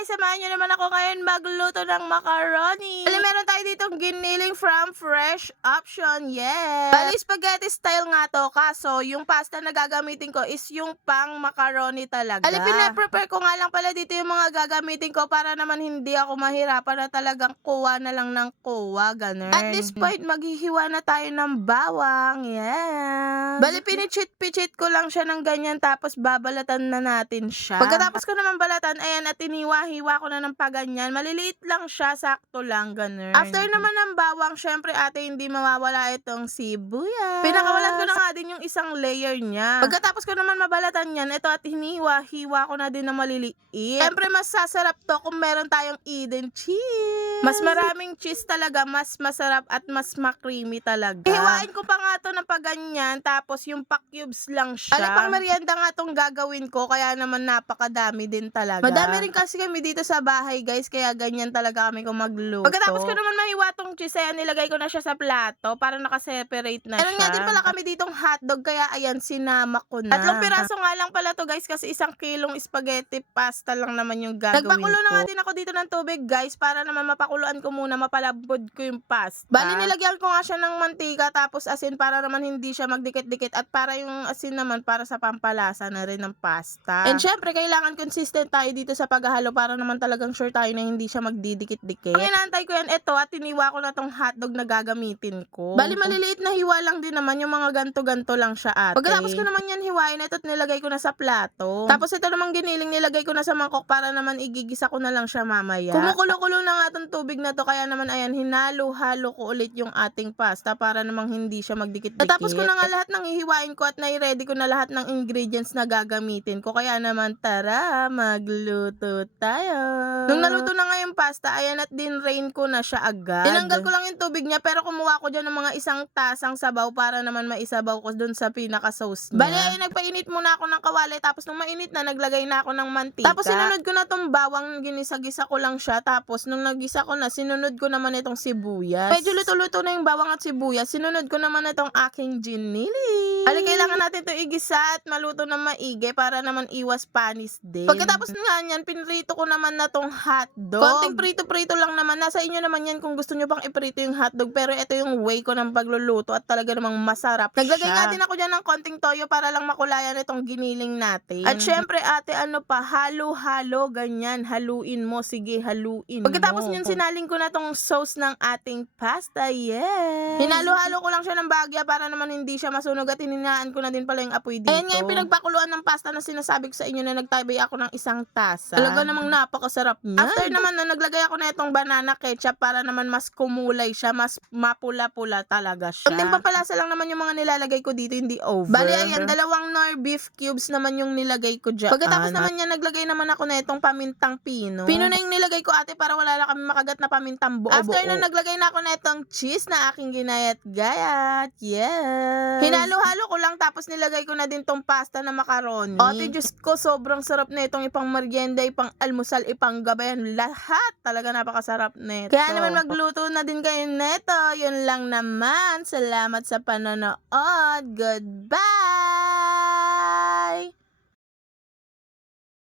guys, samahan nyo naman ako ngayon magluto ng macaroni. Meron tayo ditong giniling from Fresh Option, yes. Bali, spaghetti style nga to, kaso yung pasta na gagamitin ko is yung pang macaroni talaga. Pinaprepare ko nga lang pala dito yung mga gagamitin ko para naman hindi ako mahirapan na talagang kuha na lang ng kuha, ganun. At this point, maghihiwa na tayo ng bawang, yes. Bali, pinichit-pichit ko lang siya ng ganyan, tapos babalatan na natin siya. Pagkatapos ko naman balatan, ayan, at hiniwa-hiwa ko na ng paganyan. Maliliit lang siya, sakto lang, ganun. After naman ng bawang, syempre ate, hindi mawawala itong sibuyas. Pinakawalan ko na nga din yung isang layer niya. Pagkatapos ko naman mabalatan yan, ito at hiniwa-hiwa ko na din na maliliit. Syempre, mas sasarap to kung meron tayong Eden cheese. Mas maraming cheese talaga, mas masarap at mas ma-creamy talaga. Hiwain ko pa nga to ng paganyan, tapos yung pa-cubes lang siya. Pang merienda nga tong gagawin ko, kaya naman napakadami din talaga. Madami rin kasi kami dito sa bahay, guys, kaya ganyan talaga kami kung magluto. Pagkatapos ko naman mahiwa tong cheese, ayan, nilagay ko na siya sa plato para nakaseparate na siya. Meron nga din pala kami ditong hotdog, kaya ayan, sinama ko na. 3 piraso nga lang pala to, guys, kasi 1 kilong spaghetti pasta lang naman yung gagawin ko. Nagpakulo na nga din ako dito ng tubig, guys, para naman mapakuluan ko muna, mapalabod ko yung pasta. Bali, nilagyan ko nga siya ng mantika, tapos asin para naman hindi siya magdikit-dikit, at para yung asin naman para sa pampalasa na rin ng pasta. And syempre, kailangan consistent tayo dito sa paghahalo para naman talagang sure tayo na hindi siya magdidikit-dikit. Ang inaantay ko yan, ito, at tiniwa ko na tong hotdog na gagamitin ko. Bali, maliliit na hiwa lang din naman, yung mga ganto-ganto lang siya, ate. Pagkatapos ko naman yan hiwain, ito at nilagay ko na sa plato. Tapos ito namang giniling, nilagay ko na sa mangkok para naman igigisa ko na lang siya mamaya. Kumukulo-kulo na nga tong tubig na to, kaya naman ayan, hinalo-halo ko ulit yung ating pasta para namang hindi siya magdikit-dikit. Tapos ko na nga lahat ng hihiwain ko at nai-ready ko na lahat ng ingredients na gagamitin ko. Kaya naman, tara, magluto tayo. Nung naluto na nga yung pasta, ayan, at dinrain ko na siya agad. Tinanggal ko lang yung tubig niya, pero kumuha ko dyan ng mga 1 tasang sabaw para naman maisabaw ko dun sa pinaka-sauce niya. Bali, ayan, nagpainit muna ako ng kawali, tapos nung mainit na, naglagay na ako ng mantika. Tapos sinunod ko na tong bawang, ginisa-gisa ko lang siya. Tapos nung nagisa ko na, sinunod ko naman itong sibuyas. Medyo luto-luto na yung bawang at sibuyas. Sinunod ko naman itong aking ginili. Ali, kailangan natin ito igisa at maluto na maigi para naman iwas panis din. Pagkatapos nga yan, pinrito ko naman na tong hotdog. Konting prito-prito lang naman. Nasa inyo naman yan kung gusto nyo pang iprito yung hotdog. Pero ito yung way ko ng pagluluto at talaga namang masarap siya. Naglagay nga din ako dyan ng konting toyo para lang makulayan itong giniling natin. At syempre, ate, ano pa, halo-halo, ganyan. Haluin mo. Sige, haluin mo. Pagkatapos nyan, sinaling ko na tong sauce ng ating pasta. Yes! Hinalo-halo ko lang siya ng bagya para naman hindi siya masunog, at hininaan ko na din pala yung apoy dito. Ayan nga yung pinagpakuluan ng pasta na sinasabi ko sa inyo na nagtabay ako ng 1 tasa. Talaga namang napakasarap niya. After naman na, naglagay ako na itong banana ketchup para naman mas kumulay siya, mas mapula-pula talaga siya. Kunting papalasa lang naman yung mga nilalagay ko dito, hindi over. Bali, ayan, 2 Knorr beef cubes naman yung nilagay ko dyan. Pagkatapos naman yan, naglagay naman ako na itong pamintang pino. Pino na yung nilagay ko, ate, para wala lang kami makagat na pamintang buo-buo. After na, naglagay na ako na itong cheese na aking ginayat-gayat. Yes! Hinalo-halo ko lang, tapos nilagay ko na din tong pasta na macaroni. Ate, Diyos ko, sobrang sarap na itong ipang merienda, ipang almusal, ipang gabayan. Lahat talaga napakasarap na ito. Kaya naman magluto na din kayo neto. Yun lang naman. Salamat sa panonood. Goodbye!